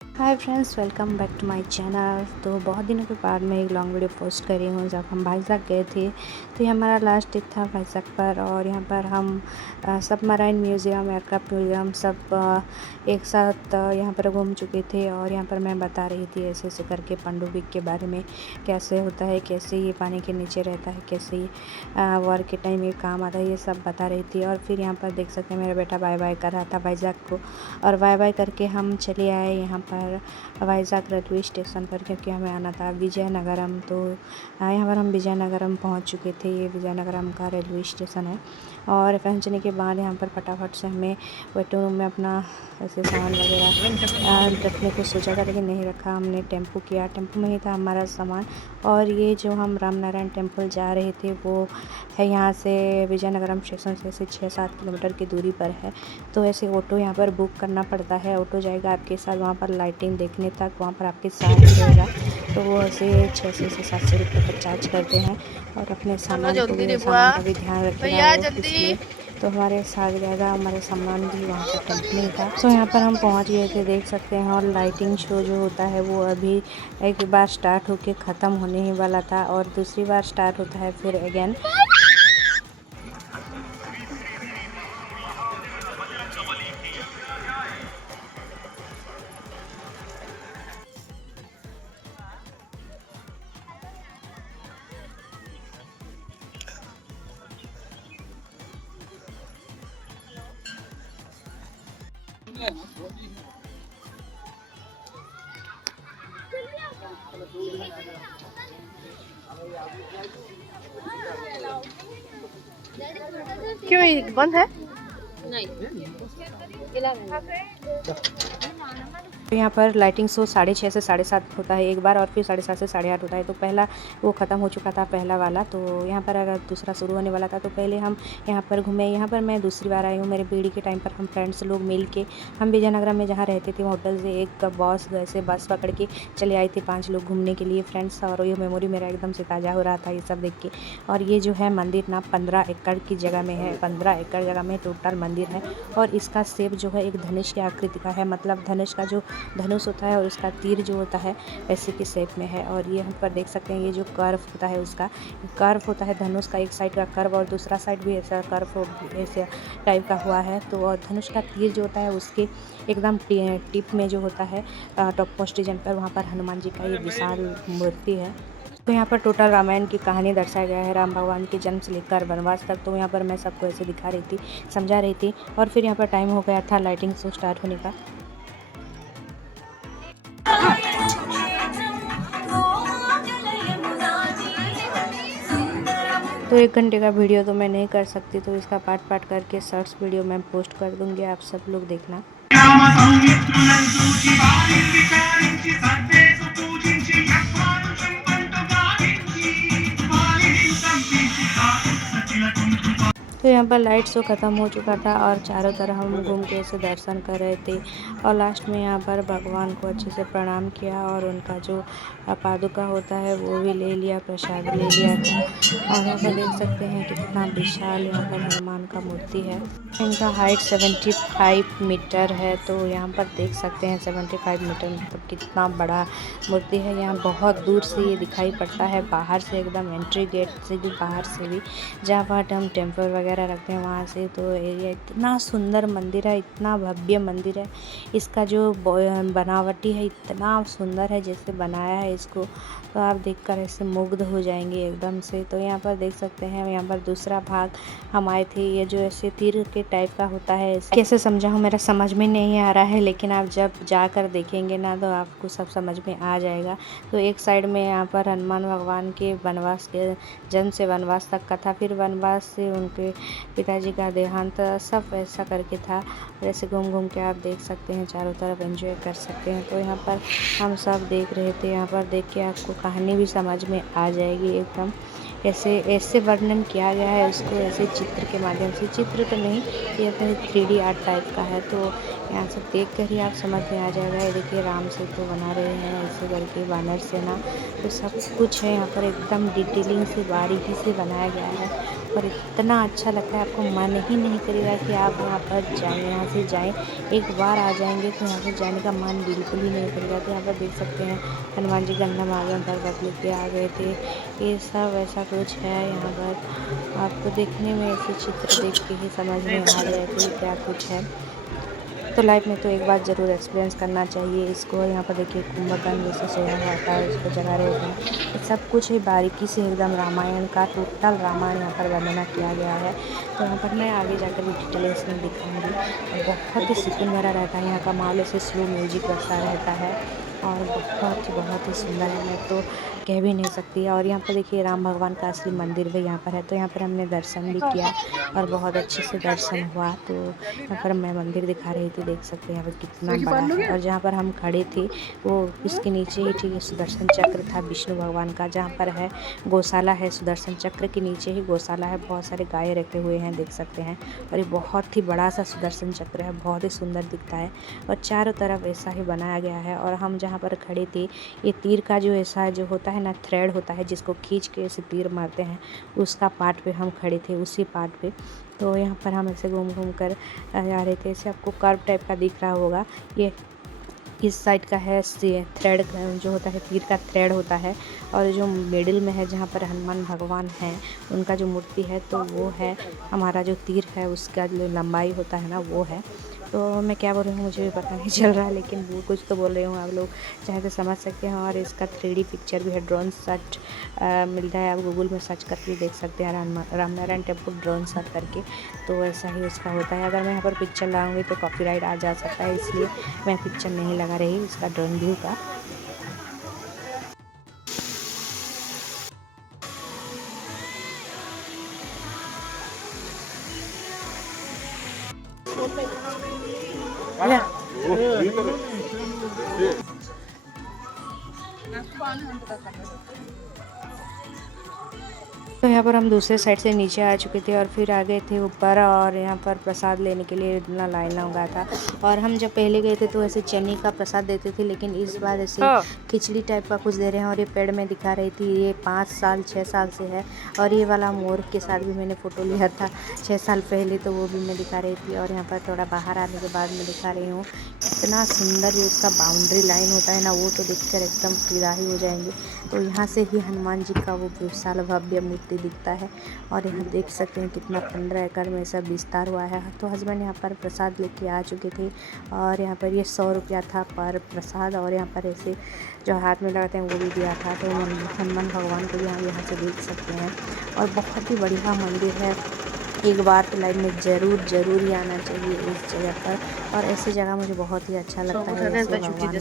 Hi friends, welcome back to my channel. तो बहुत दिनों के बाद मैं एक लॉन्ग वीडियो पोस्ट कर रही हूँ। जब हम भाईजैक गए थे तो ये हमारा लास्ट ट्रिप था भाईजैक पर, और यहाँ पर हम सब मराइन म्यूज़ियम, एयरक्राफ्ट म्यूज़ियम सब एक साथ यहाँ पर घूम चुके थे। और यहाँ पर मैं बता रही थी ऐसे ऐसे करके पनडुब्बी के बारे में, कैसे होता है, कैसे ये पानी के नीचे रहता है, कैसे ये वॉर के टाइम ये काम आता है, ये सब बता रही थी। और फिर यहाँ पर देख सकते हैं मेरा बेटा बाय बाय कर रहा था भाईजैक को, और बाय बाय करके हम चले आए यहाँ पर वाइज़ाग रेलवे स्टेशन पर, क्योंकि हमें आना था विजयनगरम। तो यहाँ पर हम विजयनगरम पहुँच चुके थे। ये विजयनगरम का रेलवे स्टेशन है। और पहुँचने के बाद यहाँ पर फटाफट से हमें वेटिंग रूम में अपना ऐसे सामान वगैरह रखने को सोचा था, लेकिन नहीं रखा। हमने टेम्पो किया, टेम्पो में ही था हमारा सामान। और ये जो हम रामनारायण टेम्पल जा रहे थे वो है यहाँ से विजयनगरम स्टेशन से 6-7 किलोमीटर की दूरी पर है। तो ऐसे ऑटो यहाँ पर बुक करना पड़ता है। ऑटो जाएगा आपके साथ वहाँ पर लाइटिंग देखने तक, वहाँ पर आपके साथ ही रहेगा। तो वो ऐसे 600 से 700 रुपये का चार्ज करते हैं, और अपने चलो सामान जल्दी रे बुआ, सामान का भी ध्यान रखेगा भैया वो, जल्दी। इसलिए तो हमारे साथ ज़्यादा हमारे सामान भी वहाँ पर टेम्पो में था। तो यहाँ पर हम पहुँच गए थे, देख सकते हैं। और लाइटिंग शो जो होता है वो अभी एक बार स्टार्ट होके ख़त्म होने ही वाला था, और दूसरी बार स्टार्ट होता है फिर अगेन। क्यों ये बंद है? तो यहाँ पर लाइटिंग शो 6:30 से 7:30 होता है एक बार, और फिर 7:30 से 8:30 होता है। तो पहला वो ख़त्म हो चुका था, पहला वाला। तो यहाँ पर अगर दूसरा शुरू होने वाला था, तो पहले हम यहाँ पर घूमे। यहाँ पर मैं दूसरी बार आई हूँ। मेरे बीड़ी के टाइम पर हम फ्रेंड्स लोग मिल के, हम विजयनगरम में जहाँ रहते थे होटल से एक बस पकड़ के चले आए थे 5 लोग घूमने के लिए फ्रेंड्स। और ये मेमोरी मेरा एकदम से ताज़ा हो रहा था ये सब देख के। और ये जो है मंदिर ना 15 एकड़ की जगह में है, 15 एकड़ जगह में टोटल मंदिर है। और इसका शेप जो है एक धनुष की आकृति का है, मतलब धनुष का जो धनुष होता है और उसका तीर जो होता है वैसे की शेप में है। और ये हम पर देख सकते हैं, ये जो कर्व होता है उसका कर्व होता है धनुष का, एक साइड का कर्व और दूसरा साइड भी ऐसा कर्व ऐसे टाइप का हुआ है। तो और धनुष का तीर जो होता है उसके एकदम टिप में जो होता है टॉप पोस्ट रीजन पर, वहाँ पर हनुमान जी का ये विशाल मूर्ति है। तो यहाँ पर टोटल रामायण की कहानी दर्शाया गया है, राम भगवान के जन्म से लेकर वनवास तक। तो यहाँ पर मैं सबको ऐसे दिखा रही थी, समझा रही थी। और फिर यहाँ पर टाइम हो गया था लाइटिंग शो स्टार्ट होने का। तो 1 घंटे का वीडियो तो मैं नहीं कर सकती, तो इसका पार्ट करके शॉर्ट्स वीडियो मैं पोस्ट कर दूँगी, आप सब लोग देखना। तो यहाँ पर लाइट शो ख़त्म हो चुका था, और चारों तरफ हम घूम के ऐसे दर्शन कर रहे थे। और लास्ट में यहाँ पर भगवान को अच्छे से प्रणाम किया, और उनका जो पादुका होता है वो भी ले लिया, प्रसाद ले लिया था। और यहाँ पर देख सकते हैं कितना विशाल यहाँ पर हनुमान का मूर्ति है। इनका हाइट 75 मीटर है। तो यहाँ पर देख सकते हैं 75 मीटर मतलब कितना बड़ा मूर्ति है। यहाँ बहुत दूर से ये दिखाई पड़ता है, बाहर से एकदम एंट्री गेट से भी, बाहर से भी, जहाँ पर हम टेम्पल वगैरह रखते हैं वहाँ से। तो एरिया इतना सुंदर मंदिर है, इतना भव्य मंदिर है। इसका जो बनावटी है इतना सुंदर है, जैसे बनाया है इसको, तो आप देखकर ऐसे मुग्ध हो जाएंगे एकदम से। तो यहाँ पर देख सकते हैं, यहाँ पर दूसरा भाग हम आए थे। ये जो ऐसे तीर के टाइप का होता है, कैसे समझाऊँ, मेरा समझ में नहीं आ रहा है, लेकिन आप जब जाकर देखेंगे ना तो आपको सब समझ में आ जाएगा। तो एक साइड में यहाँ पर हनुमान भगवान के वनवास के जन्म से वनवास तक का था, फिर वनवास से उनके पिताजी का देहांत, सब ऐसा करके था। और ऐसे घूम घूम के आप देख सकते हैं, चारों तरफ एंजॉय कर सकते हैं। तो यहाँ पर हम सब देख रहे थे, यहाँ पर देख के आपको कहानी भी समझ में आ जाएगी एकदम। ऐसे वर्णन किया गया है उसको, ऐसे चित्र के माध्यम से, चित्र तो नहीं, ये 3D आर्ट टाइप का है। तो यहाँ से देख कर ही आप समझ में आ जाएगा। ये देखिए राम सेतु बना रहे हैं ऐसे करके वानर सेना, तो सब कुछ है यहाँ पर एकदम डिटेलिंग से बारीकी से बनाया गया है। और इतना अच्छा लगता है, आपको मन ही नहीं करेगा कि आप यहाँ पर जाएँ, यहाँ से जाएँ। एक बार आ जाएँगे तो यहाँ से जाने का मन बिल्कुल ही नहीं करेगा। तो यहाँ पर देख सकते हैं हनुमान जी गंगा मार्ग पर्वत लेके आ गए थे। ये सब ऐसा कुछ है यहाँ पर। आपको देखने में ऐसे चित्र देख के ही समझ में आ जाए कि क्या कुछ है। तो लाइफ में तो एक बार ज़रूर एक्सपीरियंस करना चाहिए इसको। यहाँ पर देखिए कुंभकर्ण जैसे सोया होता है, उसको जगा रहे होते हैं। ये सब कुछ ही बारीकी से एकदम रामायण का टोटल रामायण यहाँ पर वर्णना किया गया है। तो यहाँ पर मैं आगे जाकर भी डिटेल्स में दिखाऊंगी। और बहुत ही सुकून भरा रहता है यहाँ का माहौल, ऐसे स्लो म्यूजिक बजता रहता है और बहुत ही सुंदर है। मैं तो कह भी नहीं सकती। और यहाँ पर देखिए राम भगवान का असली मंदिर भी यहाँ पर है। तो यहाँ पर हमने दर्शन भी किया और बहुत अच्छे से दर्शन हुआ। तो यहाँ पर मैं मंदिर दिखा रही थी, देख सकते हैं यहाँ पर कितना बड़ा है। और जहाँ पर हम खड़े थे वो इसके नीचे ही ठीक सुदर्शन चक्र था विष्णु भगवान का। जहाँ पर है गौशाला है, सुदर्शन चक्र के नीचे ही गौशाला है। बहुत सारे गाय रखे हुए हैं, देख सकते हैं। और ये बहुत ही बड़ा सा सुदर्शन चक्र है, बहुत ही सुंदर दिखता है और चारों तरफ ऐसा ही बनाया गया है। और हम जहाँ पर खड़े थे, ये तीर का जो ऐसा जो होता है ना, थ्रेड होता है जिसको खींच के ऐसे तीर मारते हैं, उसका पार्ट पे हम खड़े थे, उसी पार्ट पे। तो यहाँ पर हम ऐसे घूम घूम कर जा रहे थे। ऐसे आपको कर्व टाइप का दिख रहा होगा, ये इस साइड का है थ्रेड जो होता है, तीर का थ्रेड होता है। और जो मिडिल में है जहाँ पर हनुमान भगवान हैं, उनका जो मूर्ति है, तो वो है हमारा जो तीर है, उसका जो लंबाई होता है ना, वो है। तो मैं क्या बोल रही हूँ मुझे भी पता नहीं चल रहा है, लेकिन वो कुछ तो बोल रही हूँ, आप लोग चाहे तो समझ सकते हैं। और इसका 3D पिक्चर भी है, ड्रोन सर्च मिलता है, आप गूगल में सर्च करके देख सकते हैं, रामनारायण टेम्पल ड्रोन सर्च करके। तो ऐसा ही उसका होता है। अगर मैं यहाँ पर पिक्चर लगाऊंगी तो कॉपीराइट आ जा सकता है, इसलिए मैं पिक्चर नहीं लगा रही इसका ड्रोन व्यू का। तो यहाँ पर हम दूसरे साइड से नीचे आ चुके थे और फिर आ गए थे ऊपर। और यहाँ पर प्रसाद लेने के लिए इतना लाइन लगा था। और हम जब पहले गए थे तो ऐसे चने का प्रसाद देते थे, लेकिन इस बार ऐसे खिचड़ी टाइप का कुछ दे रहे हैं। और ये पेड़ में दिखा रही थी, ये 5 साल 6 साल से है। और ये वाला मोर के साथ भी मैंने फ़ोटो लिया था 6 साल पहले, तो वो भी मैं दिखा रही थी। और यहाँ पर थोड़ा बाहर आने के बाद मैं दिखा रही हूँ, इतना सुंदर जो इसका बाउंड्री लाइन होता है ना, वो तो देखकर एकदम फिदा ही हो जाएंगे। तो यहाँ से ही हनुमान जी का वो विशाल भव्य मूर्ति दिखता है। और यहाँ देख सकते हैं कितना 15 एकड़ में सब विस्तार हुआ है। तो हस्बैंड यहाँ पर प्रसाद लेके आ चुके थे। और यहाँ पर ये 100 रुपया था पर प्रसाद। और यहाँ पर ऐसे जो हाथ में लगाते हैं वो भी दिया था। तो हनुमान भगवान को भी हम यहाँ से देख सकते हैं। और बहुत ही बढ़िया मंदिर है, एक बार तो लाइफ में ज़रूर ही आना चाहिए इस जगह पर। और ऐसी जगह मुझे बहुत ही अच्छा लगता है। जैसे भगवान के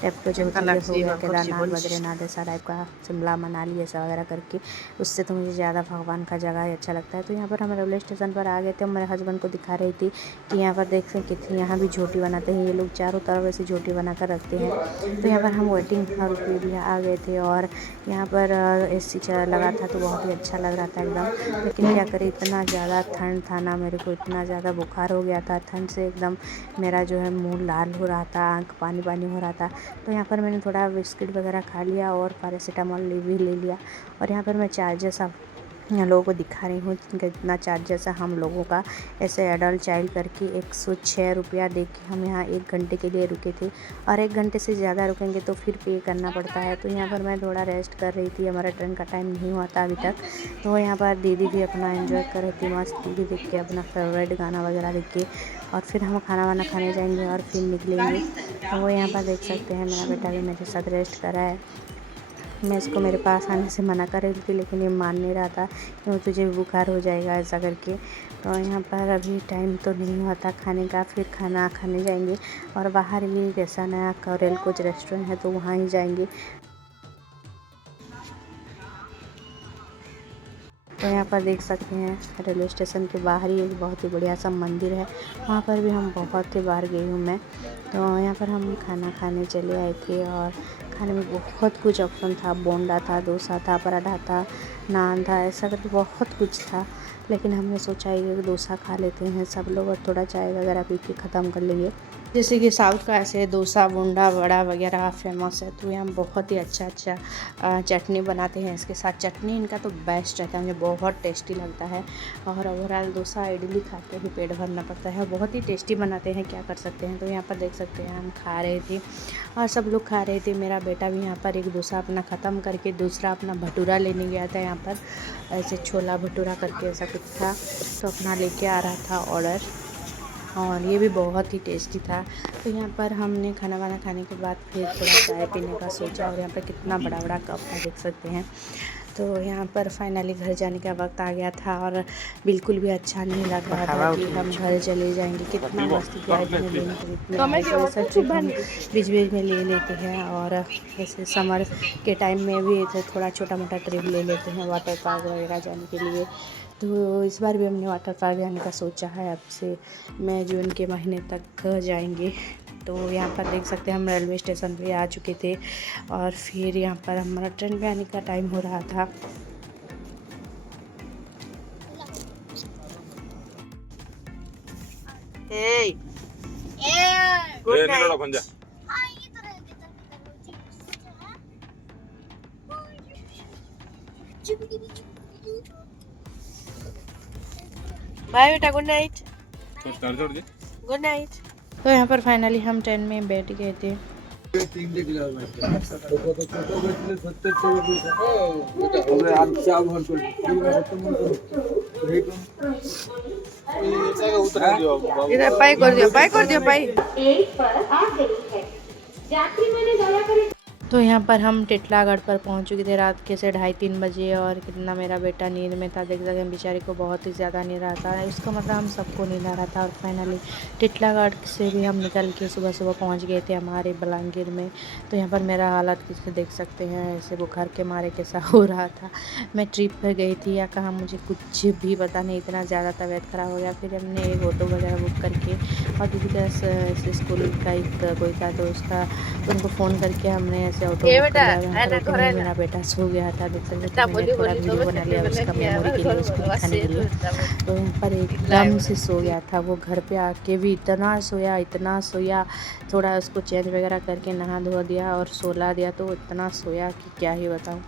टाइप को जो होता है, हो गया केदारनाथ, बद्रीनाथ, ऐसा टाइप का, शिमला मनाली ऐसा वगैरह करके, उससे तो मुझे ज़्यादा भगवान का जगह ही अच्छा लगता है। तो यहाँ पर हम रेलवे स्टेशन पर आ गए थे। मेरे हस्बैंड को दिखा रही थी कि यहाँ पर देख सकते कितनी यहाँ भी झोटी बनाते हैं ये लोग, चारों तरफ ऐसी झोटी बना कर रखते हैं। तो यहाँ पर हम वेटिंग हॉल पे भी आ गए थे। और यहाँ पर AC लगा था तो बहुत ही अच्छा लग रहा था एकदम। लेकिन क्या करें, इतना ज़्यादा ठंड था ना, मेरे को इतना ज़्यादा बुखार हो गया था, ठंड से एकदम मेरा जो है मुंह लाल हो रहा था, आँख पानी पानी हो रहा था। तो यहाँ पर मैंने थोड़ा बिस्किट वगैरह खा लिया और पैरासीटामोल भी ले लिया। और यहाँ पर मैं चार्जेस लोगों को दिखा रही हूँ कितना चार्जेस है हम लोगों का। ऐसे एडल्ट चाइल्ड करके 106 रुपया दे के हम यहाँ 1 घंटे के लिए रुके थे। और 1 घंटे से ज़्यादा रुकेंगे तो फिर पे करना पड़ता है। तो यहाँ पर मैं थोड़ा रेस्ट कर रही थी, हमारा ट्रेन का टाइम नहीं हुआ था अभी तक। तो यहाँ पर दीदी भी अपना एंजॉय कर रही थी, मस्त टीवी देख के, अपना फेवरेट गाना वगैरह देख के। और फिर हम खाना वाना खाने जाएंगे और फिर निकलेंगे। तो वो यहाँ पर देख सकते हैं मेरा बेटा भी मेरे साथ रेस्ट कर रहा है। मैं इसको मेरे पास आने से मना कर रही थी, लेकिन ये मान नहीं रहा था कि तुझे भी बुखार हो जाएगा ऐसा करके। तो यहाँ पर अभी टाइम तो नहीं हुआ था खाने का, फिर खाना खाने जाएंगे। और बाहर भी जैसा नया करेल कुछ रेस्टोरेंट है तो वहाँ ही जाएंगे। तो यहाँ पर देख सकते हैं रेलवे स्टेशन के बाहर ही एक बहुत ही बढ़िया सा मंदिर है, वहाँ पर भी हम बहुत ही बार गई हूँ मैं। तो यहाँ पर हम खाना खाने चले आए थे। और खाने में बहुत कुछ ऑप्शन था, बोंडा था, डोसा था, पराठा था, नान था, ऐसा करके बहुत कुछ था। लेकिन हमने सोचा ये डोसा खा लेते हैं सब लोग और थोड़ा चाय वगैरह पी के ख़त्म कर लेंगे। जैसे कि साउथ का ऐसे डोसा बोंडा वड़ा वगैरह फेमस है, तो यहाँ बहुत ही अच्छा चटनी बनाते हैं। इसके साथ चटनी इनका तो बेस्ट रहता है, मुझे बहुत टेस्टी लगता है। और ओवरऑल डोसा इडली खा के भी पेट भरना पड़ता है, बहुत ही टेस्टी बनाते हैं, क्या कर सकते हैं। तो यहाँ पर देख सकते हैं हम खा रहे थे और सब लोग खा रहे थे। मेरा बेटा भी यहाँ पर एक डोसा अपना ख़त्म करके दूसरा अपना भटूरा लेने गया था। यहाँ पर ऐसे छोला भटूरा करके ऐसा कुछ था, तो अपना लेके आ रहा था ऑर्डर, और ये भी बहुत ही टेस्टी था। तो यहाँ पर हमने खाना वाना खाने के बाद फिर थोड़ा चाय पीने का सोचा, और यहाँ पर कितना बड़ा बड़ा कप है देख सकते हैं। तो यहाँ पर फाइनली घर जाने का वक्त आ गया था और बिल्कुल भी अच्छा नहीं लग रहा था कि हम घर चले जाएंगे। कितना मस्ती किया इतने दिन, तो इतने ऐसा ट्रिप हम बीच बीच में ले लेते हैं। और जैसे समर के टाइम में भी थोड़ा छोटा मोटा ट्रिप ले लेते हैं वाटर पार्क वगैरह जाने के लिए। तो इस बार भी हमने वाटर पार्क जाने का सोचा है, अब से मई जून के महीने तक जाएंगे। तो यहाँ पर देख सकते हैं हम रेलवे स्टेशन पे आ चुके थे, और फिर यहाँ पर हमारा ट्रेन पे आने का टाइम हो रहा था। बाय बेटा, गुड नाइट। Good night. तो यहाँ पर फाइनली हम ट्रेन में बैठ गए थे। इधर पाई कर दियो, पाई कर दियो, पाई। तो यहाँ पर हम टिटलागढ़ पर पहुँच चुके थे रात के से 2:30-3 बजे, और कितना मेरा बेटा नींद में था, देख सकते हैं बेचारे को बहुत ही ज़्यादा नींद आता है। इसका मतलब हम सबको नींद आ रहा था। और फाइनली टिटलागढ़ से भी हम निकल के सुबह सुबह पहुँच गए थे हमारे बलांगीर में। तो यहाँ पर मेरा हालत किसी देख सकते हैं, ऐसे बुखार के मारे कैसा हो रहा था। मैं ट्रिप पर गई थी या कहाँ मुझे कुछ भी पता नहीं, इतना ज़्यादा तबीयत ख़राब हो गया। फिर हमने एक ऑटो वगैरह बुक करके, और दीदी का स्कूल का एक कोई था, तो उनको फ़ोन करके हमने ऐसे ऑटो बुक कर लिया। मेरा बेटा सो गया था, देख सकते थे। मैंने थोड़ा वीडियो बना लिया उसका मेमोरी के लिए, उसको दिखाने के लिए। तो यहाँ पर एकदम से सो गया था वो, घर पे आके भी इतना सोया। थोड़ा उसको चेंज वगैरह करके नहा धो दिया और सोला दिया, तो इतना सोया कि क्या ही बताऊँ।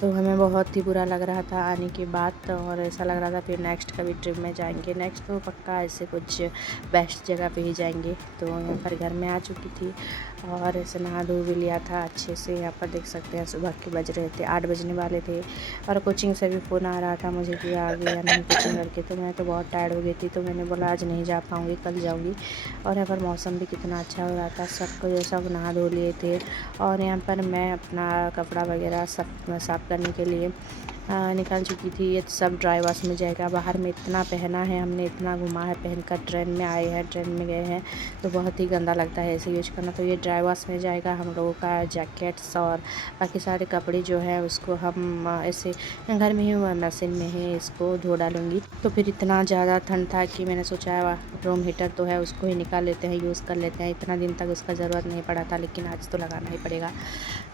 तो हमें बहुत ही बुरा लग रहा था आने के बाद, और ऐसा लग रहा था फिर नेक्स्ट कभी ट्रिप में जाएंगे। नेक्स्ट तो पक्का ऐसे कुछ बेस्ट जगह पे ही जाएंगे। तो यहाँ पर घर में आ चुकी थी और ऐसे नहा धो भी लिया था अच्छे से। यहाँ पर देख सकते हैं सुबह के बज रहे थे 8 बजने वाले थे, और कोचिंग से भी फ़ोन आ रहा था मुझे कि आ गया या नहीं कोचिंग करके। तो मैं तो बहुत टायर्ड हो गई थी, तो मैंने बोला आज नहीं जा पाऊँगी, कल जाऊँगी। और यहाँ पर मौसम भी कितना अच्छा हो रहा था, सब नहा धो लिए थे। और यहाँ पर मैं अपना कपड़ा वगैरह सब साफ़ करने के लिए निकाल चुकी थी। ये सब ड्राई वॉश में जाएगा। बाहर में इतना पहना है हमने, इतना घुमा है पहन कर, ट्रेन में आए हैं, ट्रेन में गए हैं, तो बहुत ही गंदा लगता है ऐसे यूज करना। तो ये ड्राई वॉश में जाएगा। हम लोगों का जैकेट्स और बाकी सारे कपड़े जो है उसको हम ऐसे घर में ही मशीन में ही इसको धो डालूँगी। तो फिर इतना ज़्यादा ठंड था कि मैंने सोचा रूम हीटर तो है, उसको ही निकाल लेते हैं, यूज़ कर लेते हैं। इतना दिन तक उसका ज़रूरत नहीं पड़ा था, लेकिन आज तो लगाना ही पड़ेगा।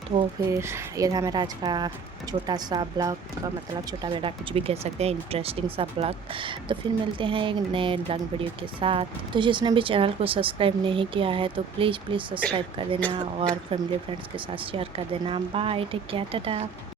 तो फिर ये था मेरा आज का छोटा सा ब्लॉग, का मतलब छोटा बेटा कुछ भी कह सकते हैं, इंटरेस्टिंग सा ब्लॉग। तो फिर मिलते हैं एक नए ब्लॉग वीडियो के साथ। तो जिसने भी चैनल को सब्सक्राइब नहीं किया है तो प्लीज़ सब्सक्राइब कर देना, और फैमिली फ्रेंड्स के साथ शेयर कर देना। Bye, take care, Tata.